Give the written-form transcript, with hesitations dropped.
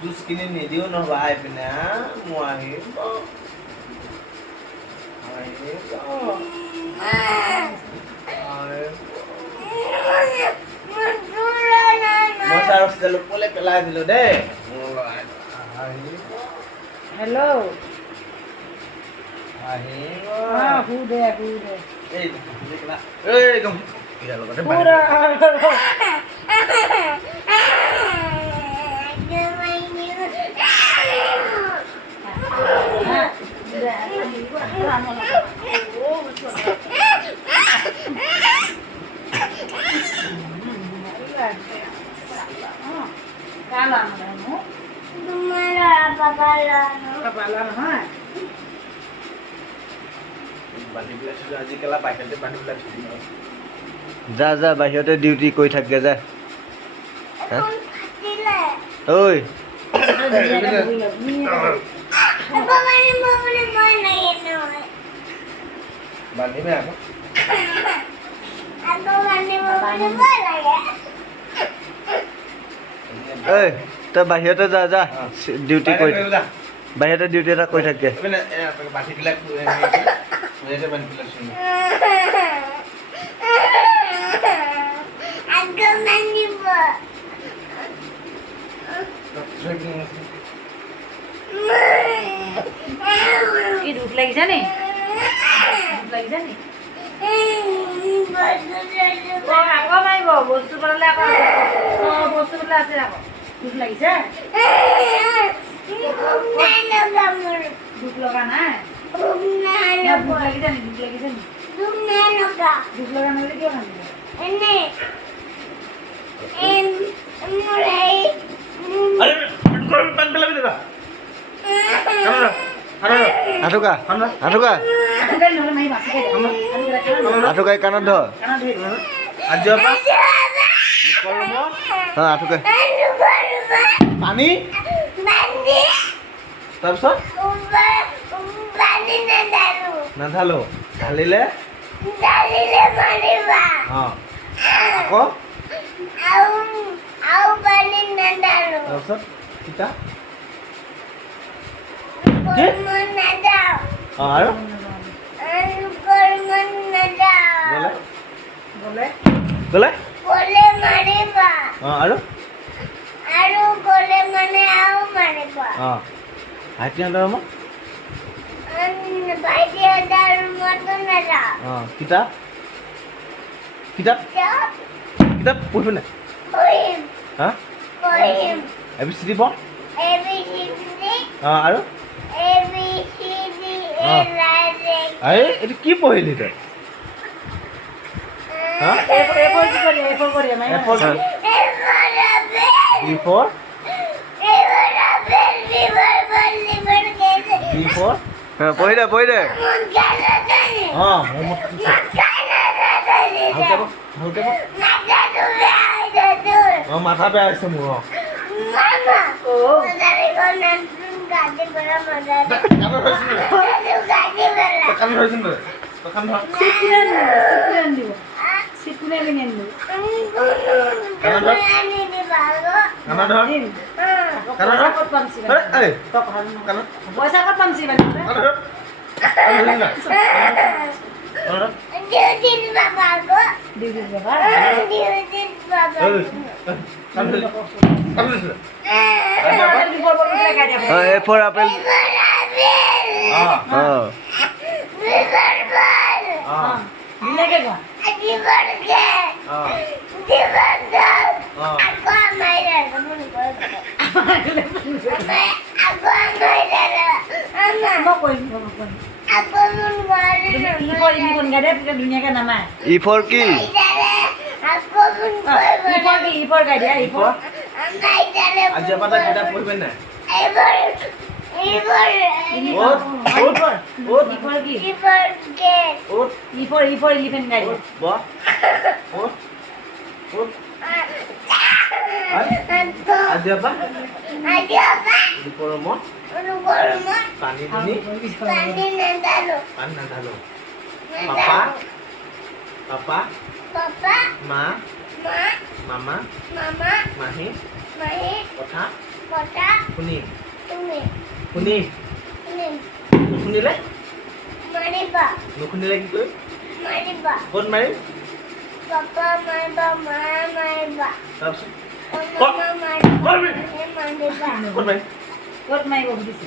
Jus kini nih dia noh bahaya pina muahi bo. Ayo bo. Masa harus jalur pulih pelai dulu deh. Hello. Ayo. Who there? Kamu. Tidak lo pada. Pura. যা বাহিৰতে duty কৰি থাকে যা ঐ Bandingnya apa? ঐ তই বাহিৰতে যা ডিউটি কৰি বাহিৰতে ডিউটি এটা কৰি থাকে কি দুখ লাগিছে নি আকৌ মাৰিব বস্তু পেলালে আকৌ বস্তু পেলাই আছে আকৌ দুখ লাগিছে দুখ লগা নাই দুখ লাগিছে নি দুখ লগা নাই কিয় কান্দিব আঁঠুকাই কাণত ধৰ আঁঠুকাই পানী তাৰপিছত নাঢালো ঢালিলে আকৌ তাৰপিছত কিতা আৰু গলে আৰু ভাইটিহঁতৰ ৰুমত কিতাপ পঢ়িব নাই হা ABCD পঢ় আৰু এইটো কি পঢ়িলি তই পঢ়ি দে মাথা বেয়া হৈছে মোৰ পইচা ক'ত পামছি A for apple E for key. Aja pada kita pulpen na. আজি apa? Dukur rumah. Pani ini. Pani nandalo. Papa. Ma. Mama. Mahi. Kota. Kuni. Nukunile? Nukunile কি কই? কোন মাৰি? তাৰপিছত কোন মাৰি? ক'ত মাৰিব সুধিছে